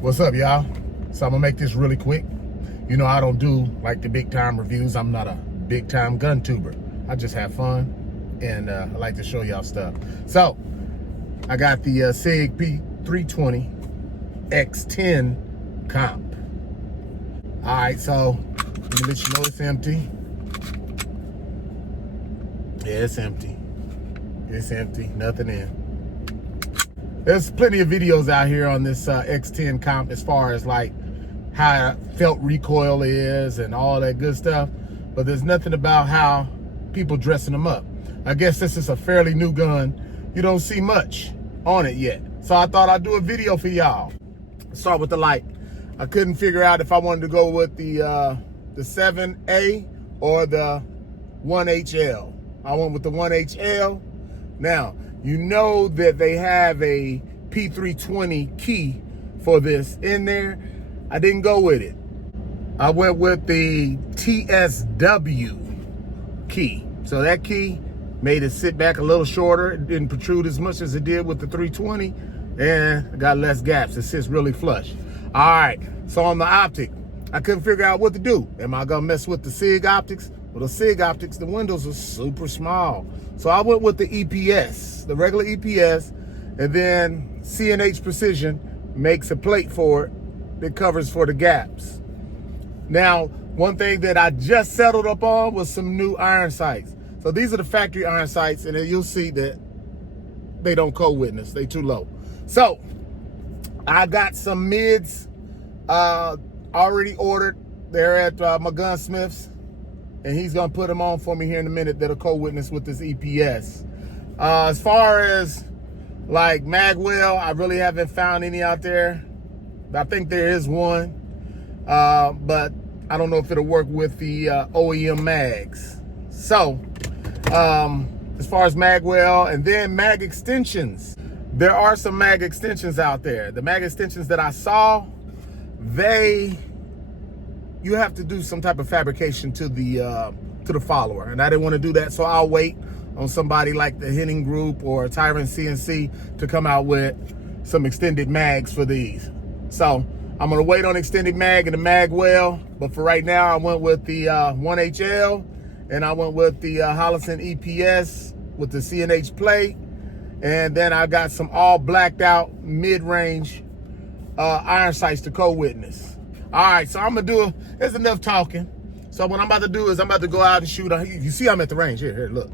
What's up, y'all? So I'm gonna make this really quick. You know, I don't do like the big time reviews. I'm not a big time gun tuber. I just have fun and I like to show y'all stuff. So I got the SIG p320 XTEN Comp. All right, so let me let you know it's empty. Yeah, it's empty. It's empty, nothing in. There's plenty of videos out here on this XTEN Comp as far as like how felt recoil is and all that good stuff, but there's nothing about how people dressing them up. I guess this is a fairly new gun. You don't see much on it yet. So I thought I'd do a video for y'all. Start with the light. I couldn't figure out if I wanted to go with the 7A or the 1HL. I went with the 1HL. Now, you know that they have a p320 key for this in there. I didn't go with it. I went with the TSW key. So that key made it sit back a little shorter. It didn't protrude as much as it did with the 320, and got less gaps. It sits really flush. All right, so on the optic, I couldn't figure out what to do. Am I gonna mess with the SIG optics? Well, the SIG optics, the windows are super small. So I went with the EPS, the regular EPS, and then CNH Precision makes a plate for it that covers for the gaps. Now, one thing that I just settled up on was some new iron sights. So these are the factory iron sights, and then you'll see that they don't co-witness, they too low. So I got some mids already ordered. They're at my gunsmith's, and he's gonna put them on for me here in a minute that'll co-witness with this EPS. As far as like magwell, I really haven't found any out there. I think there is one, but I don't know if it'll work with the OEM mags. So as far as magwell, and then mag extensions, there are some mag extensions out there. The mag extensions that I saw, you have to do some type of fabrication to the follower, and I didn't want to do that, so I'll wait on somebody like the Henning Group or Tyrant CNC to come out with some extended mags for these. So I'm gonna wait on extended mag and the mag well, but for right now I went with the 1HL, and I went with the Hollison EPS with the CNH plate, and then I got some all blacked out mid-range iron sights to co-witness. All right, so I'm gonna do, there's enough talking. So what I'm about to do is I'm about to go out and shoot. You see I'm at the range, here, look.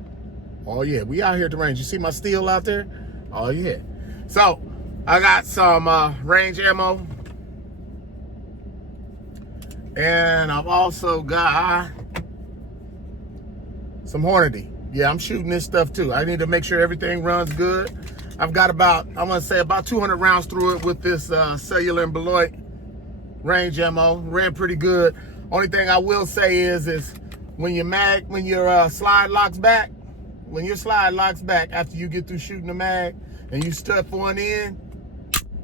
Oh yeah, we out here at the range. You see my steel out there? Oh yeah. So I got some range ammo. And I've also got some Hornady. Yeah, I'm shooting this stuff too. I need to make sure everything runs good. I've got about, I want to say about 200 rounds through it with this cellular and Beloit range ammo. Ran pretty good. Only thing I will say is when your slide locks back, after you get through shooting the mag and you stuff one in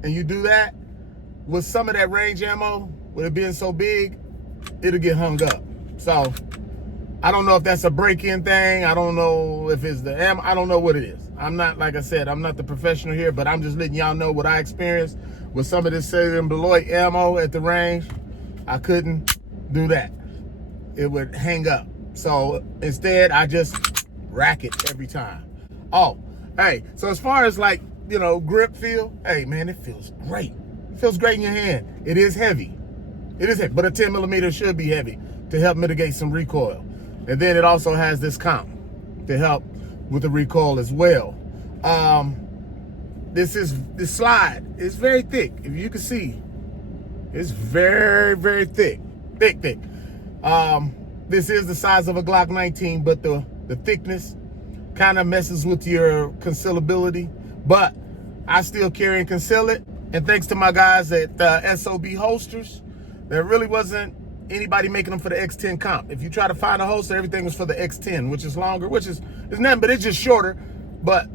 and you do that, with some of that range ammo, with it being so big, it'll get hung up. So I don't know if that's a break-in thing. I don't know if it's the ammo. I don't know what it is. I'm not, like I said, I'm not the professional here, but I'm just letting y'all know what I experienced with some of this cellular and Beloit ammo at the range. I couldn't do that. It would hang up. So instead, I just rack it every time. Oh, hey, so as far as like, you know, grip feel, hey man, it feels great. It feels great in your hand. It is heavy. It is heavy, but a 10 millimeter should be heavy to help mitigate some recoil. And then it also has this comp to help with the recoil as well. This slide is very thick. If you can see, it's very, very thick. Thick. This is the size of a Glock 19, but the thickness kind of messes with your concealability, but I still carry and conceal it. And thanks to my guys at SOB Holsters, there really wasn't anybody making them for the XTEN Comp. If you try to find a holster, everything was for the XTEN, which is longer, which is nothing, but it's just shorter. But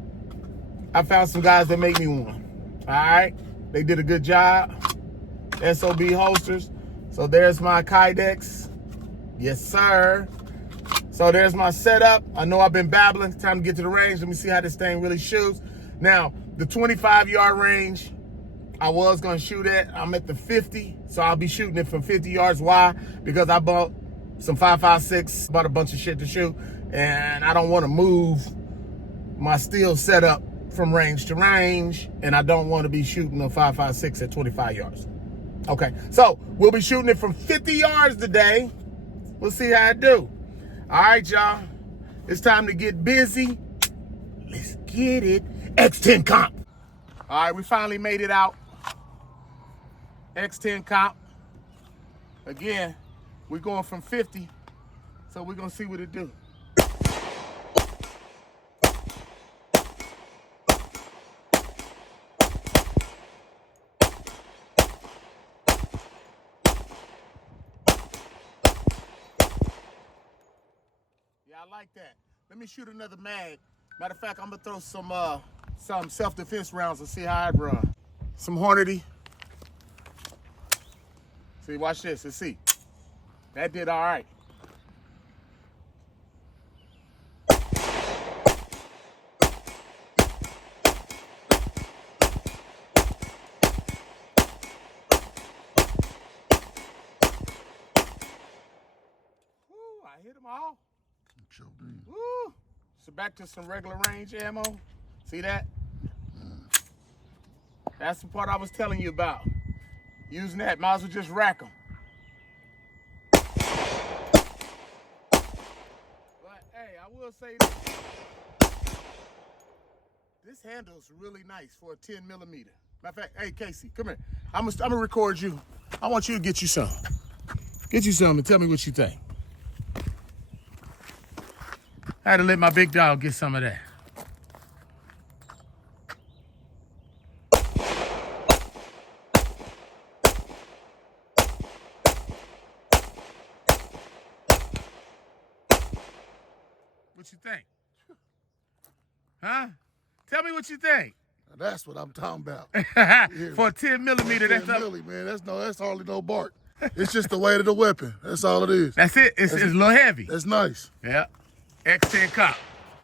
I found some guys that make me one. All right, they did a good job. SOB Holsters. So there's my Kydex. Yes, sir. So there's my setup. I know I've been babbling. Time to get to the range. Let me see how this thing really shoots. Now, the 25-yard range, I was gonna shoot at. I'm at the 50, so I'll be shooting it from 50 yards. Why? Because I bought some 5.56, bought a bunch of shit to shoot, and I don't want to move my steel setup from range to range, and I don't want to be shooting a 5.56 at 25 yards. Okay, so we'll be shooting it from 50 yards today. We'll see how I do. All right, y'all. It's time to get busy. Let's get it. XTEN Comp. All right, we finally made it out. XTEN Comp. Again, we're going from 50, so we're gonna see what it do. Yeah, I like that. Let me shoot another mag. Matter of fact, I'm gonna throw some self-defense rounds and see how it run. Some Hornady. See, watch this. Let's see. That did all right. Woo, I hit them all. Woo. So back to some regular range ammo. See that? That's the part I was telling you about. Using that, might as well just rack them. But hey, I will say this handle's really nice for a 10 millimeter. Matter of fact, hey Casey, come here. I'm gonna record you. I want you to get you some. Get you some and tell me what you think. I had to let my big dog get some of that. What you think? Huh? Tell me what you think. That's what I'm talking about. For a 10 millimeter, 10 milli, man. That's hardly no bark. It's just the weight of the weapon. That's all it is. That's it. It's a little heavy. That's nice. Yeah. XTEN Comp.